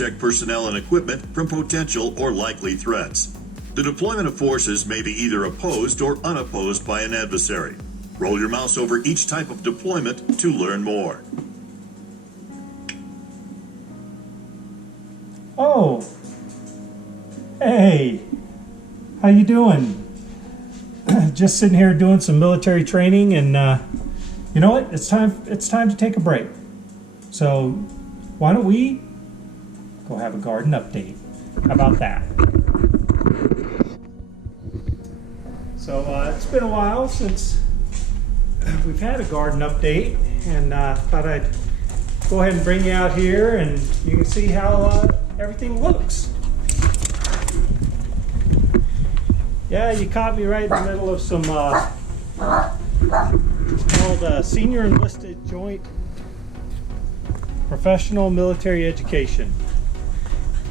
protect personnel and equipment from potential or likely threats. The deployment of forces may be either opposed or unopposed by an adversary. Roll your mouse over each type of deployment to learn more. Oh, hey, how you doing? Just sitting here doing some military training, and you know what? It's time to take a break. So why don't we go have a garden update? How about that? So it's been a while since we've had a garden update, and thought I'd go ahead and bring you out here, and you can see how everything looks. Yeah, you caught me right in the middle of some called Senior Enlisted Joint Professional Military Education.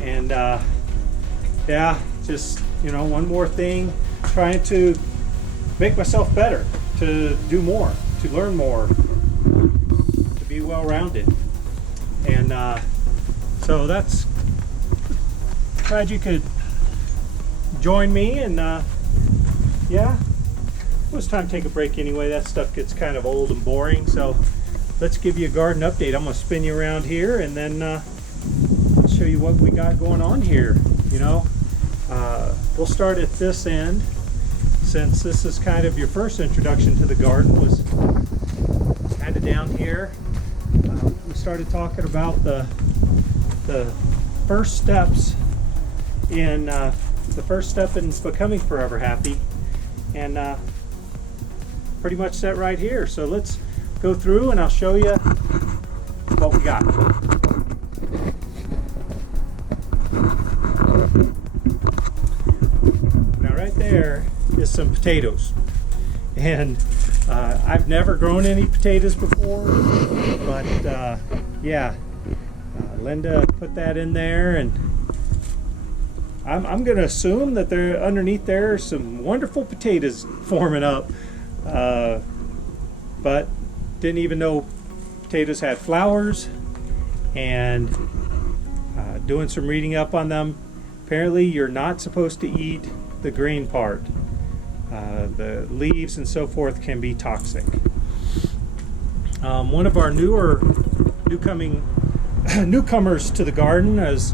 And yeah, just, you know, one more thing, trying to make myself better, to do more, to learn more, to be well-rounded. And so that's, glad you could join me. And yeah, it was time to take a break anyway. That stuff gets kind of old and boring, so let's give you a garden update. I'm going to spin you around here, and then I'll show you what we got going on here. You know, we'll start at this end, since this is kind of your first introduction to the garden, was kind of down here. We started talking about the first steps in the first step in becoming forever happy, and pretty much that right here. So let's go through and I'll show you what we got. Now right there is some potatoes, and I've never grown any potatoes before, but yeah, Linda put that in there, and I'm going to assume that there underneath there are some wonderful potatoes forming up, but didn't even know potatoes had flowers. And doing some reading up on them, apparently you're not supposed to eat the green part. The leaves and so forth can be toxic. One of our newcomers to the garden is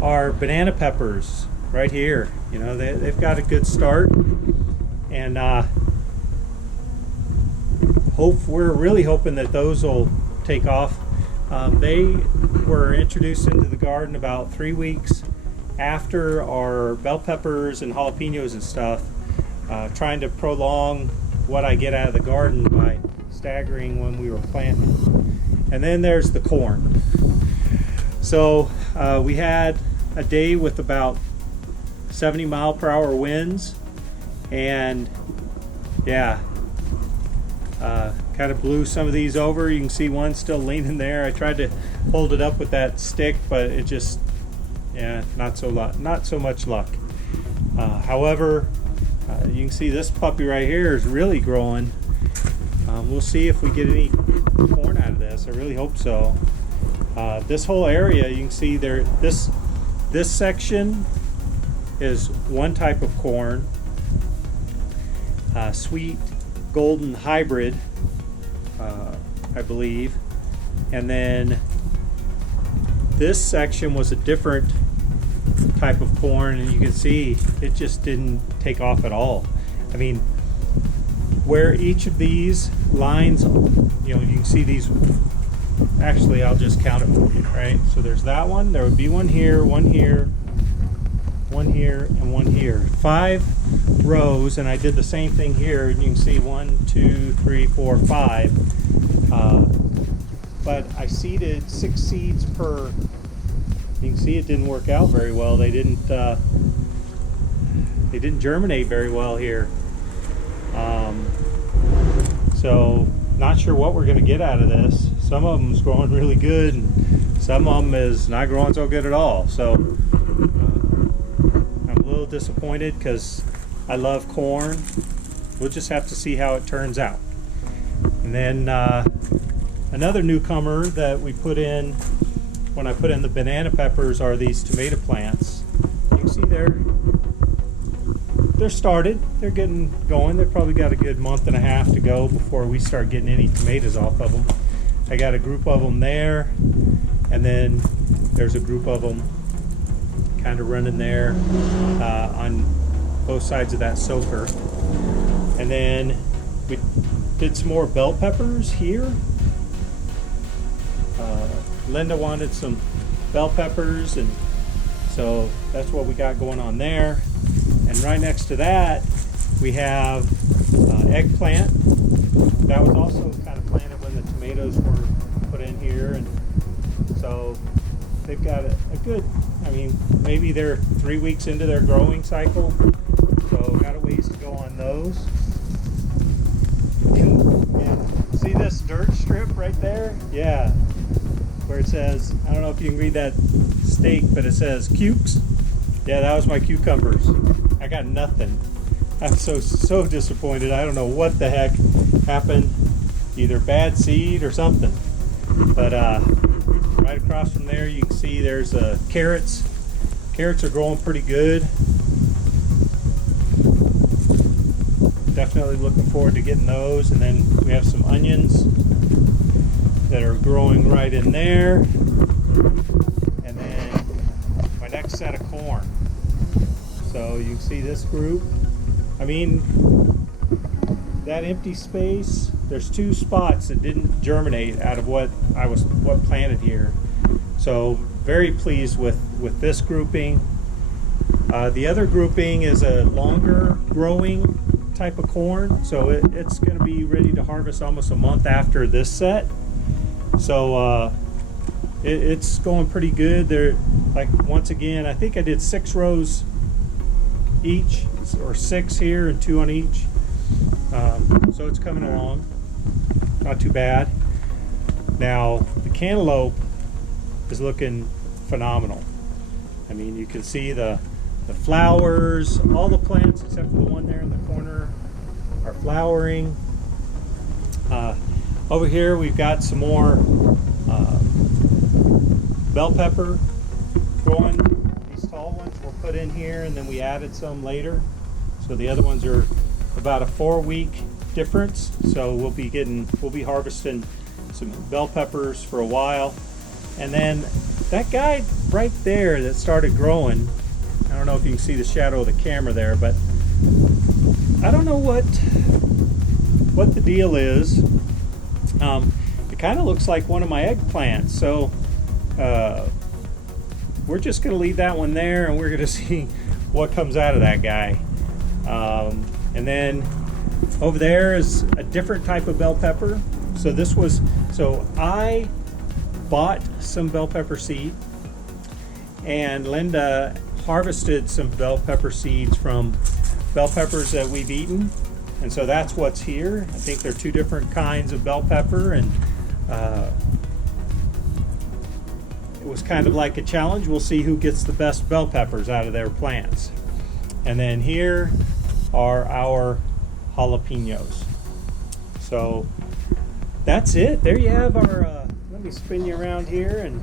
our banana peppers right here. You know, they've got a good start, and we're really hoping that those will take off. They were introduced into the garden about 3 weeks after our bell peppers and jalapenos and stuff, trying to prolong what I get out of the garden by staggering when we were planting. And then there's the corn. So we had a day with about 70-mile-per-hour winds, and yeah, kind of blew some of these over. You can see one still leaning there. I tried to hold it up with that stick, but it just, yeah, not so much luck. However, you can see this puppy right here is really growing. We'll see if we get any corn out of this. I really hope so. This whole area, you can see there, this section is one type of corn, sweet golden hybrid, I believe. And then this section was a different type of corn, and you can see it just didn't take off at all. I mean, where each of these lines, you know, you can see these. Actually, I'll just count it for you, right? So there's that one. There would be one here, one here, one here, and one here. 5 rows, and I did the same thing here. And you can see 1, 2, 3, 4, 5. But I seeded 6 seeds per. You can see it didn't work out very well. They didn't germinate very well here. So not sure what we're going to get out of this. Some of them is growing really good, and some of them is not growing so good at all. So I'm a little disappointed because I love corn. We'll just have to see how it turns out. And then another newcomer that we put in when I put in the banana peppers are these tomato plants. You can see they're started. They're getting going. They've probably got a good month and a half to go before we start getting any tomatoes off of them. I got a group of them there, and then there's a group of them kind of running there on both sides of that soaker. And then we did some more bell peppers here. Linda wanted some bell peppers, and so that's what we got going on there. And right next to that we have eggplant. That was also kind of planted when the tomatoes were put in here, and so they've got a good, I mean, maybe they're 3 weeks into their growing cycle, so got a ways to go on those. And see this dirt strip right there? Yeah, where it says, I don't know if you can read that stake, but it says cukes. Yeah, that was my cucumbers. I got nothing. I'm so disappointed. I don't know what the heck happened. Either bad seed or something. But right across from there you can see there's carrots. Carrots are growing pretty good. Definitely looking forward to getting those. And then we have some onions that are growing right in there. And then my next set of corn. So you can see this group. I mean, that empty space, there's 2 spots that didn't germinate out of what planted here. So very pleased with this grouping. The other grouping is a longer growing type of corn, so it's going to be ready to harvest almost a month after this set. So it's going pretty good. They're like, once again, I think I did 6 rows each, or 6 here and 2 on each. So it's coming along, not too bad. Now the cantaloupe is looking phenomenal. I mean, you can see the flowers, all the plants except for the one there in the corner are flowering. Over here we've got some more bell pepper growing. These tall ones were put in here, and then we added some later. So the other ones are about a 4-week difference. So we'll be harvesting some bell peppers for a while. And then that guy right there that started growing, I don't know if you can see the shadow of the camera there, but I don't know what the deal is. It kind of looks like one of my eggplants. So we're just going to leave that one there, and we're going to see what comes out of that guy. And then over there is a different type of bell pepper. So I bought some bell pepper seed, and Linda harvested some bell pepper seeds from bell peppers that we've eaten, and so that's what's here. I think they're 2 different kinds of bell pepper, and it was kind of like a challenge. We'll see who gets the best bell peppers out of their plants. And then here are our jalapenos. So that's it. There you have our let me spin you around here, and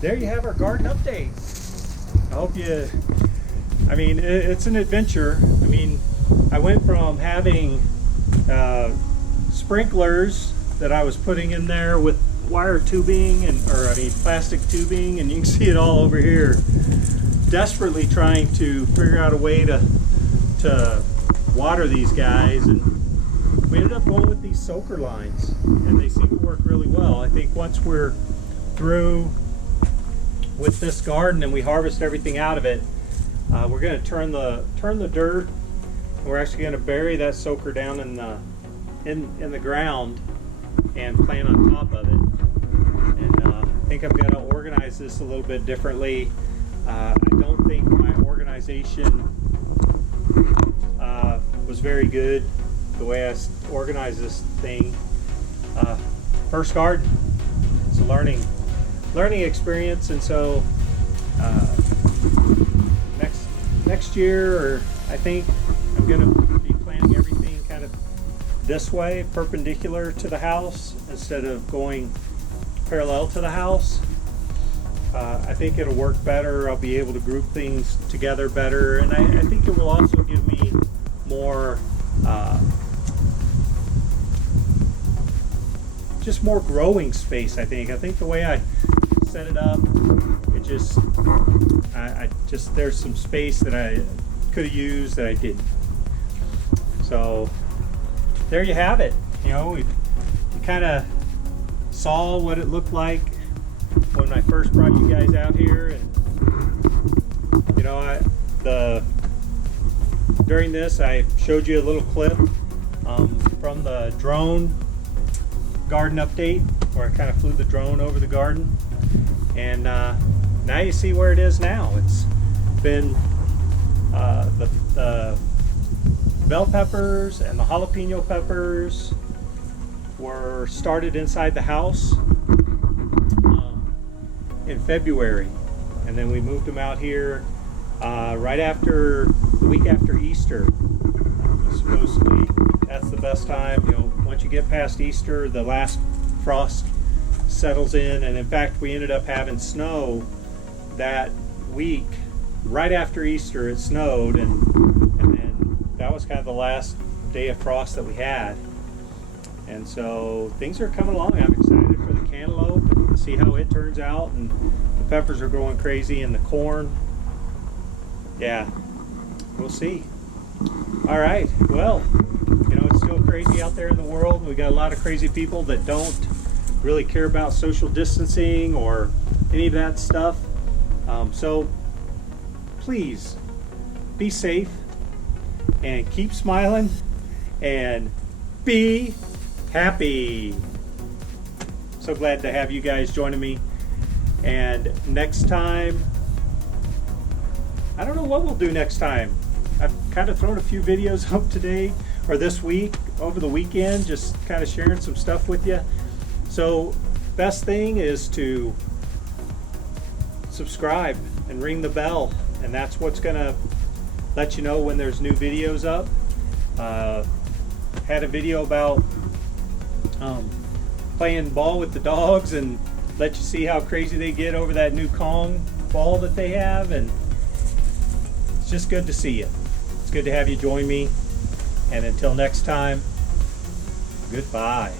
there you have our garden update. I hope I mean, it's an adventure. I mean, I went from having sprinklers that I was putting in there with wire tubing plastic tubing, and you can see it all over here. Desperately trying to figure out a way to water these guys, and we ended up going with these soaker lines, and they seem to work really well. I think once we're through with this garden and we harvest everything out of it, we're going to turn the dirt, and we're actually going to bury that soaker down in the ground and plant on top of it. And I think I'm going to organize this a little bit differently. I don't think my organization was very good, the way I organized this thing. First garden, it's a learning experience, and so next year, or I think I'm going to be planning everything kind of this way, perpendicular to the house, instead of going parallel to the house. I think it'll work better. I'll be able to group things together better, and I think it will also give me more, just more growing space. I think the way I set it up, it just, I just, there's some space that I could have used that I didn't. So there you have it. You know, we kind of saw what it looked like when I first brought you guys out here, and you know, during this I showed you a little clip from the drone garden update, where I kind of flew the drone over the garden, and now you see where it is now. It's been the bell peppers and the jalapeno peppers were started inside the house in February, and then we moved them out here right after the week after Easter. Supposedly that's the best time. You know, once you get past Easter, the last frost settles in, and in fact we ended up having snow that week. Right after Easter it snowed, and then that was kind of the last day of frost that we had. And so things are coming along. I'm excited for the cantaloupe and see how it turns out, and the peppers are growing crazy, and the corn. Yeah, we'll see. All right, well, you know, it's still crazy out there in the world. We got a lot of crazy people that don't really care about social distancing or any of that stuff. So please be safe and keep smiling and be happy. So glad to have you guys joining me. And next time, I don't know what we'll do next time. I've kind of thrown a few videos up today, or this week, over the weekend, just kind of sharing some stuff with you. So best thing is to subscribe and ring the bell, and that's what's gonna let you know when there's new videos up. Had a video about playing ball with the dogs, and let you see how crazy they get over that new Kong ball that they have, and it's just good to see you. It's good to have you join me, and until next time, goodbye.